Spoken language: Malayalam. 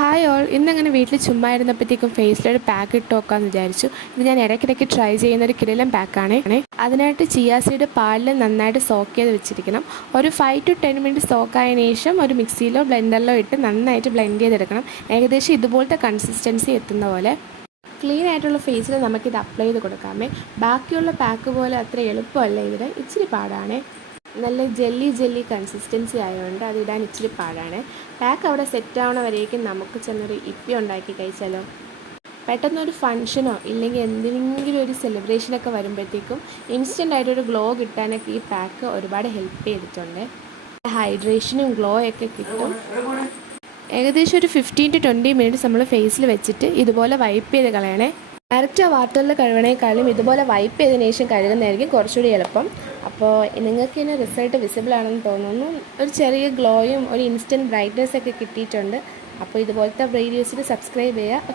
ഹായ് ഓൾ, ഇന്നങ്ങനെ വീട്ടിൽ ചുമ്മാ ഇരുന്നപ്പോഴത്തേക്കും ഫേസിലൊരു പാക്ക് ഇട്ട് നോക്കാമെന്ന് വിചാരിച്ചു. ഇത് ഞാൻ ഇടയ്ക്കിടയ്ക്ക് ട്രൈ ചെയ്യുന്ന ഒരു കിടിലൻ പാക്കാണ്. അതിനായിട്ട് ചിയാ സീഡ് പാലിൽ നന്നായിട്ട് സോക്ക് ചെയ്ത് വെച്ചിരിക്കണം. ഒരു 5 to 10 മിനിറ്റ് സോക്കായതിനു ശേഷം ഒരു മിക്സിയിലോ ബ്ലെൻഡറിലോ ഇട്ട് നന്നായിട്ട് ബ്ലെൻഡ് ചെയ്തെടുക്കണം. ഏകദേശം ഇതുപോലത്തെ കൺസിസ്റ്റൻസി എത്തുന്ന പോലെ ക്ലീൻ ആയിട്ടുള്ള ഫേസിൽ നമുക്കിത് അപ്ലൈ ചെയ്ത് കൊടുക്കാമേ. ബാക്കിയുള്ള പാക്ക് പോലെ അത്ര എളുപ്പമല്ല, ഇതിന് ഇച്ചിരി പാടാണ്. നല്ല ജെല്ലി കൺസിസ്റ്റൻസി ആയതുകൊണ്ട് അതിടാൻ ഇച്ചിരി പാടാണ്. പാക്ക് അവിടെ സെറ്റ് ആവണ വരേക്കും നമുക്ക് ചെന്നൊരു ഇപ്പി ഉണ്ടാക്കി കഴിച്ചാലോ. പെട്ടെന്നൊരു ഫംഗ്ഷനോ ഇല്ലെങ്കിൽ എന്തെങ്കിലും ഒരു സെലിബ്രേഷനൊക്കെ വരുമ്പോഴത്തേക്കും ഇൻസ്റ്റൻ്റ് ആയിട്ടൊരു ഗ്ലോ കിട്ടാനൊക്കെ ഈ പാക്ക് ഒരുപാട് ഹെൽപ്പ് ചെയ്തിട്ടുണ്ട്. ഹൈഡ്രേഷനും ഗ്ലോ ഒക്കെ കിട്ടും. ഏകദേശം ഒരു 15 to 20 മിനിറ്റ്സ് നമ്മൾ ഫേസിൽ വെച്ചിട്ട് ഇതുപോലെ വൈപ്പ് ചെയ്ത് കളയണേ. ഡയറക്റ്റ് ആ വാട്ടറിൽ കഴുകണേക്കാളും ഇതുപോലെ വൈപ്പ് ചെയ്തതിനു ശേഷം കഴുകുന്നതായിരിക്കും കുറച്ചുകൂടി എളുപ്പം. അപ്പോൾ നിങ്ങൾക്ക് ഇതിന് റിസൾട്ട് വിസിബിൾ ആണെന്ന് തോന്നുന്നു. ഒരു ചെറിയ ഗ്ലോയും ഒരു ഇൻസ്റ്റൻറ്റ് ബ്രൈറ്റ്നെസ് ഒക്കെ കിട്ടിയിട്ടുണ്ട്. അപ്പോൾ ഇതുപോലത്തെ വീഡിയോസിന് സബ്സ്ക്രൈബ് ചെയ്യുക.